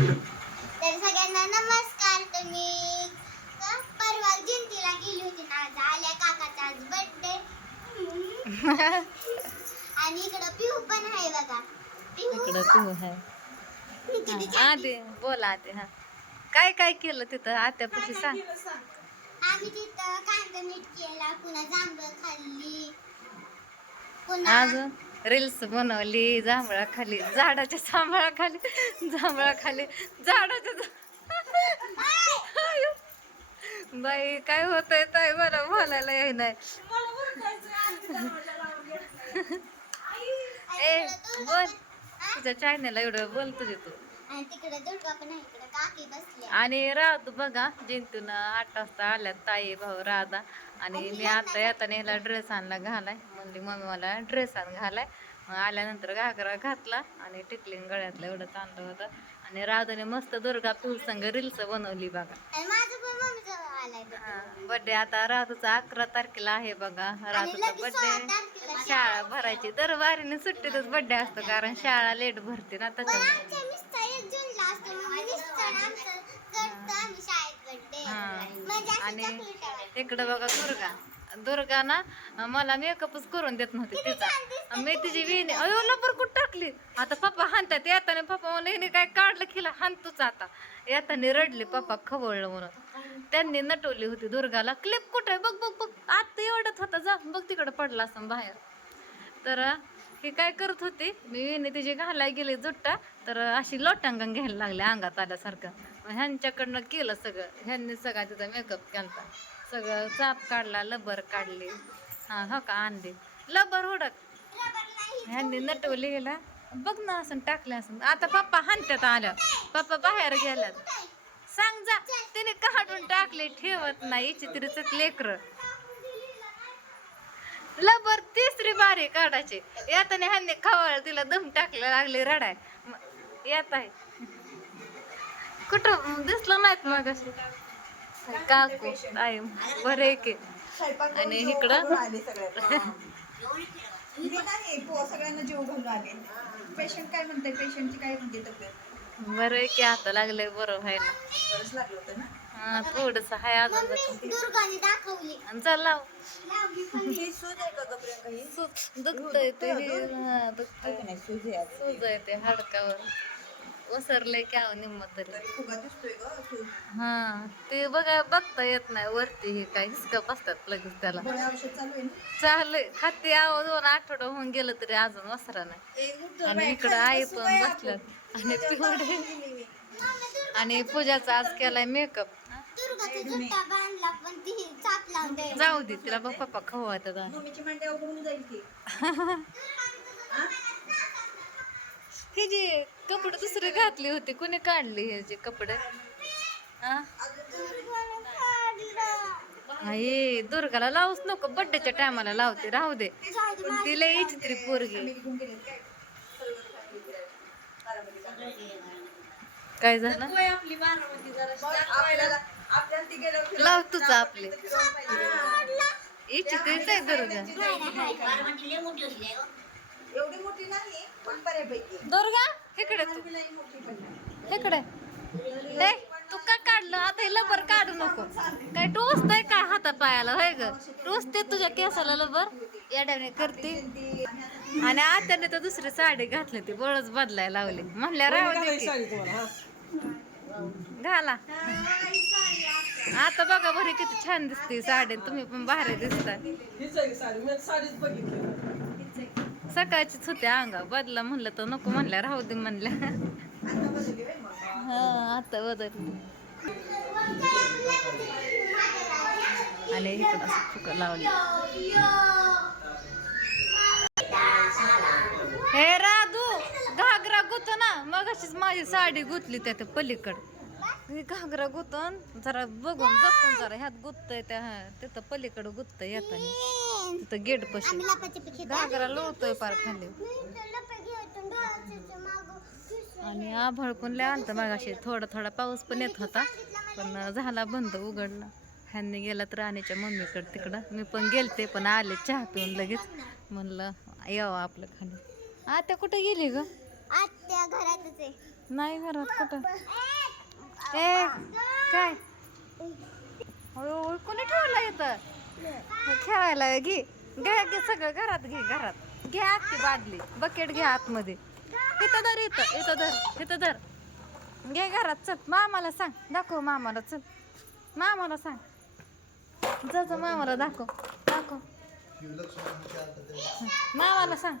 तर सगळ्यांना नमस्कार. तुम्ही परवा जयंतीला गेली होती ना, आज आल्या काकाचा आज बर्थडे. आणि इकडं पिहू पण आहे बघा. इकडं पिहू आहे. किती आधी बोला आधी. हा काय काय केलं तिथं आत्यापाशी सांग. आम्ही तिथं कांदा मीठ केला, पुन्हा जांभळं खाल्ली, पुन्हा अजून रील्स बनवली. जांभळा खाली, झाडाच्या जांभळा खाली, जांभळा खाली, झाडाच्या बाई काय होतंय ताई, मला बोलायला येई नाही. ए बोल, तुझ्या चॅनलला एवढं बोल तुझे तू. आणि तिकडे दुर्गा पण आहे, इकडे काकी बसली. आणि राहतो बघा जिंतून 8 वाजता आल्यात ताई भाऊ राधा. आणि मी आता येताना ह्याला ड्रेस आणला घालाय, म्हणली मम्मी मला ड्रेस आण घालाय. मग आल्यानंतर घागरा घातला आणि टिकलीन गळ्यातलं एवढं आणलं होतं. आणि राधाने मस्त दुर्गा पिऊ संग रील्स बनवली बघा. आणि माझं पण मम्मी जवळ आलाय बर्थडे. आता राधूचा 11 तारखेला आहे बघा. राधूचा बर्थडे. शाळा भरायची दरवारीने सुट्टीतच बर्थडे असतो, कारण शाळा लेट भरते ना त्याच्यामुळे. आणि इकडं बघा दुर्गा ना मला मेकअपच करून देत नव्हती तिचा. मी तिची विणी अयो लबर कुठं टाकली. आता पप्पा हाणतात येताना. पप्पा म्हणून हिने काय काढलं खिला हाणतोच. आता येताना रडले पप्पा खवळलं म्हणून. त्यांनी नटवली होती दुर्गाला. क्लिप कुठे बघ बघ बघ आता एवढंच होता, जा बघ तिकडं पडला असं बाहेर. तर हे काय करत होती मी विणी तिची घालायला गेली जुट्टा, तर अशी लोटांगण घ्यायला लागले अंगात आल्यासारखं. ह्यांच्याकडनं केलं सगळं. ह्यांनी सगळा तिचा मेकअप केला, सगळं चाप काढला, लबर काढली. हा हो का आणली लबर हुडक. ह्यांनी नटवली गेला बघ ना असं टाकलं असं. आता पप्पा हाणत्यात आल्या, पप्पा बाहेर गेल्यात. सांग जा तिने काढून टाकले, ठेवत नाही चित्रीच लेकर. लबर तिसरी बारी काढायची. येताना ह्यांनी खवळ तिला दम टाकला लागले रडाय. येत आहे कुठं दिसलं नाहीत मग असे काकू ताई बरे की. आणि इकडं सगळ्यांना जेव घालून आले. पेशंट काय म्हणते, पेशंटची काय म्हणते तब्येत? बरं आहे की आता लागलंय बरं व्हायला. बरंच लागलं होतं ना. हा थोडस हाय अजून. दुर्गाने दाखवली. चल लाव. ही सूज आहे का ग प्रियंका? ही दुखतंय ते. हा दुखतंय नाही, सूज आहे आता. सूज आहे ते हाडकावर. ओसरलंय की आव निम्म तरी. फुगा दिसतोय ग सूज. हा ते बघता येत नाही वरती. हे काय हिसका बसतात लगेच त्याला. गोळ्या औषध चालू आहे ना. चाललंय खाते आव 2 आठवडा होऊन गेलं तरी अजून वसरा नाही. आणि इकडं आई पण बसल्यात आणि तेवढे. आणि पूजाचा आज केलाय मेकअप. दुर्गाचा जुट्टा बांधला, पण ती चाप लावून द्यायला. जाऊ दे तिला बघ पप्पा खवळतात. मम्मीची मांडी उघडून जाईल ती. हे जे कपडे दुसरे घातले होते कोणी काढले हे जे कपडे? हे दुर्गाला लावूच नको, बड्डेच्या टायमाला लावते राहू दे. पण ती लई चित्री पोरगी. काय झालं लाव तुझं आपले चित्रीच आहे दुर्गा. एवढी मोठी नाही पण बऱ्यापैकी. दुर्गा इकडे तू, इकडे. ए तू का काढलं आता? हे लबर काढू नको. काय टोचतंय काय हाता पायाला होय ग? टोचते तुझ्या केसाला लबर येड्याने करते. आणि आत्याने तर दुसरी साडी घातली, ती बळच बदलायला लावली. म्हणल्या राहू दे घाला. आता बघा बरी किती छान दिसते साडी. तुम्ही पण भारी दिसताय. सकाळचीच होते अंगा बदला म्हणलं तर नको, म्हणल्या राहू दे म्हणल्या. हा आता बदलली. आणि इकडं फुकं लावली. हे राधू घागरा गुत ना, मग अशीच माझी साडी गुतली त्या पलीकड. घागरा गुतून जरा बघून जपून जरा ह्यात गुततय त्या तिथं पलीकडं गुततय येताना तिथं गेट पशी घागरा लोळतोय पार खाली. आणि आभाळ पण लय आणतं मागाशी. थोडा थोडा पाऊस पण येत होता, पण झाला बंद, उघडला. ह्यांनी गेला तर राणीच्या मम्मीकडे तिकडं. मी पण गेलते पण आले चहा पिऊन लगेच. म्हणलं यावं आपलं खाली. आत्या कुठे गेली ग? आत्या घरातच आहे. नाही घरात कुठं ए काय कोणी ठेवलं इथं खेळायला घे सगळं घरात घे आत ती बादली बकेट घे आतमध्ये इथं धर घे घरात चल मामाला सांग दाखव मामाला चल मामाला सांग जा मामाला दाखव मामाला सांग